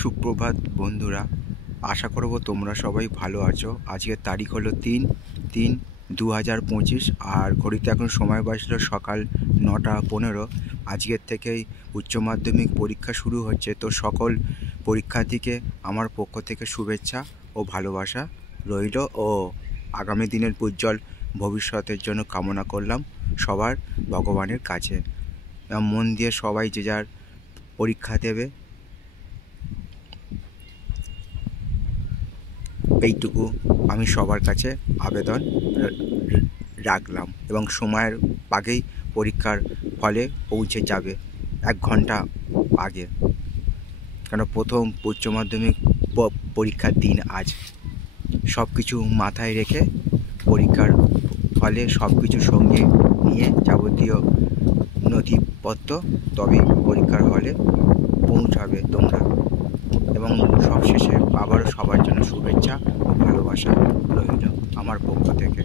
সুপ্রভাত বন্ধুরা, আশা করব তোমরা সবাই ভালো আছো। আজকের তারিখ হলো 3/3/2025 আর ঘড়িতে এখন সময় বাজলো সকাল 9:15। আজকের থেকেই উচ্চ মাধ্যমিক পরীক্ষা শুরু হচ্ছে, তো সকল পরীক্ষার্থীকে আমার পক্ষ থেকে শুভেচ্ছা ও ভালোবাসা রইল ও আগামী দিনের উজ্জ্বল ভবিষ্যতের জন্য কামনা করলাম সবার ভগবানের কাছে। মন দিয়ে সবাই যে যার পরীক্ষা দেবে, এইটুকু আমি সবার কাছে আবেদন রাখলাম এবং সময়ের আগেই পরীক্ষার ফলে পৌঁছে যাবে, 1 ঘন্টা আগে, কেন প্রথম উচ্চ মাধ্যমিক পরীক্ষার দিন আজ। সব কিছু মাথায় রেখে পরীক্ষার ফলে সব কিছু সঙ্গে নিয়ে যাবতীয় নথিপত্র তবেই পরীক্ষার হলে পৌঁছাবে তোমরা। এবং সবশেষে আবারও সবার জন্য শুভেচ্ছা ও ভালোবাসা রইল আমার পক্ষ থেকে।